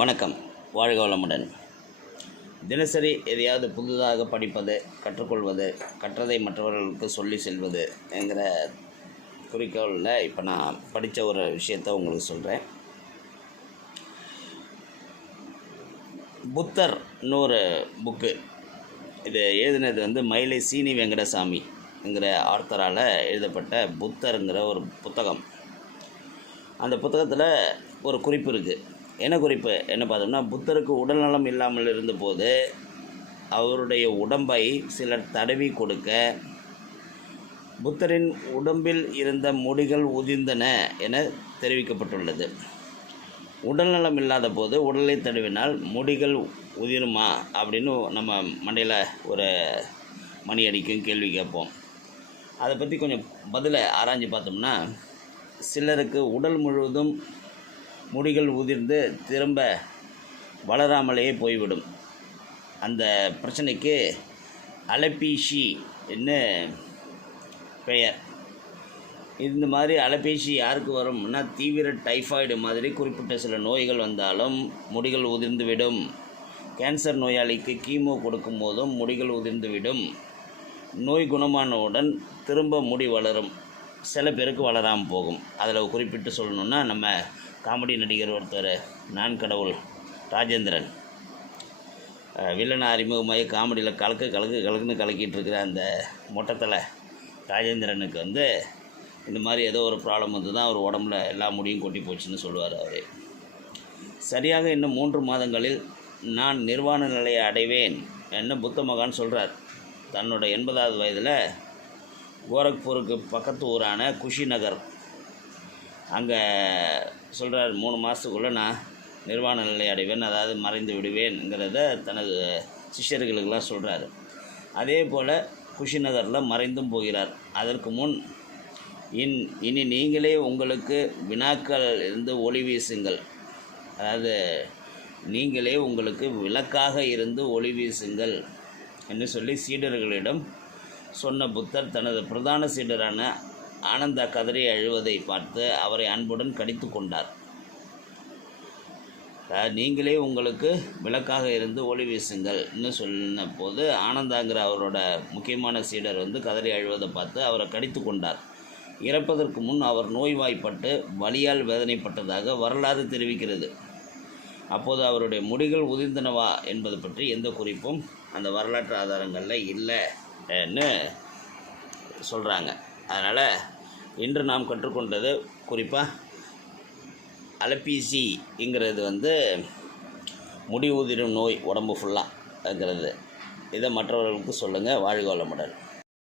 வணக்கம். வாழ்க வளமுடன். தினசரி எதையாவது புதிதாக படிப்பது, கற்றுக்கொள்வது, கற்றதை மற்றவர்களுக்கு சொல்லி செல்வது என்கிற குறிக்கோளில் இப்போ நான் படித்த ஒரு விஷயத்தை உங்களுக்கு சொல்கிறேன். புத்தர்னு ஒரு புக்கு, இது எழுதினது மயிலை சீனி வெங்கடசாமிங்கிற ஆர்த்தரால் எழுதப்பட்ட புத்தருங்கிற ஒரு புத்தகம். அந்த புத்தகத்தில் ஒரு குறிப்பு இருக்குது. என்ன குறிப்பு என்ன பார்த்தோம்னா, புத்தருக்கு உடல்நலம் இல்லாமல் இருந்தபோது அவருடைய உடம்பை சிலர் தடவி கொடுக்க புத்தரின் உடம்பில் இருந்த முடிகள் உதிர்ந்தன என தெரிவிக்கப்பட்டுள்ளது. உடல்நலம் இல்லாத போது உடலை தடவினால் முடிகள் உதிருமா அப்படின்னு நம்ம மண்டையில் ஒரு மணி அடிக்கும் கேள்வி கேட்போம். அதை பற்றி கொஞ்சம் பதிலை ஆராய்ஞ்சு பார்த்தோம்னா, சிலருக்கு உடல் முழுவதும் முடிகள் உதிர்ந்து திரும்ப வளராமலேயே போய்விடும். அந்த பிரச்சனைக்கு அலபீஷி என்ன பெயர். இந்த மாதிரி அலபீஷி யாருக்கு வரும்னா, தீவிர டைஃபாய்டு மாதிரி குறிப்பிட்ட சில நோய்கள் வந்தாலும் முடிகள் உதிர்ந்துவிடும். கேன்சர் நோயாளிக்கு கீமோ கொடுக்கும் போதும் முடிகள் உதிர்ந்துவிடும். நோய் குணமானவுடன் திரும்ப முடி வளரும். சில பேருக்கு வளராமல் போகும். அதில் குறிப்பிட்டு சொல்லணுன்னா, நம்ம காமெடி நடிகர் ஒருத்தர், நான் கடவுள் ராஜேந்திரன், வில்லனை அறிமுகமாகி காமெடியில் கலக்குன்னு கலக்கிட்டு இருக்கிற அந்த மொட்டத்தில் ராஜேந்திரனுக்கு இந்த மாதிரி ஏதோ ஒரு ப்ராப்ளம் வந்து தான் அவர் உடம்புல எல்லா முடியும் கொட்டி போச்சுன்னு சொல்லுவார். அவர் சரியாக இன்னும் 3 மாதங்களில் நான் நிர்வாண நிலையை அடைவேன் என்ன புத்த மகான் சொல்கிறார். தன்னோட 80வது வயதில் கோரக்பூருக்கு பக்கத்து ஊரான குஷிநகர் அங்கே சொல்கிறார், 3 மாதத்துக்குள்ளே நான் நிர்வாண நிலை அடைவேன், அதாவது மறைந்து விடுவேன்ங்கிறத தனது சிஷ்யர்களுக்கெல்லாம் சொல்கிறார். அதே போல் குஷிநகரில் மறைந்தும் போகிறார். அதற்கு முன் இனி நீங்களே உங்களுக்கு வினாக்கள் இருந்து ஒளி வீசுங்கள், அதாவது நீங்களே உங்களுக்கு விளக்காக இருந்து ஒளி வீசுங்கள் என்று சொல்லி சீடர்களிடம் சொன்ன புத்தர் தனது பிரதான சீடரான ஆனந்தா கதறி அழுவதை பார்த்து அவரை அன்புடன் கடித்து கொண்டார். நீங்களே உங்களுக்கு விளக்காக இருந்து ஒளி வீசுங்கள்னு சொன்ன போது ஆனந்தாங்கிற அவரோட முக்கியமான சீடர் கதறி அழுவதை பார்த்து அவரை கடித்து கொண்டார். இறப்பதற்கு முன் அவர் நோய்வாய்ப்பட்டு வலியால் வேதனைப்பட்டதாக வரலாறு தெரிவிக்கிறது. அப்போது அவருடைய முடிகள் உதிர்ந்தனவா என்பது பற்றி எந்த குறிப்பும் அந்த வரலாற்று ஆதாரங்களில் இல்லைன்னு சொல்கிறாங்க. அதனால் இன்று நாம் கற்றுக்கொண்டது குறிப்பாக அலபீசிங்கிறது முடி உதிரும் நோய் உடம்பு ஃபுல்லாகங்கிறது. இதை மற்றவர்களுக்கு சொல்லுங்கள். வாழ்க வளமுடன்.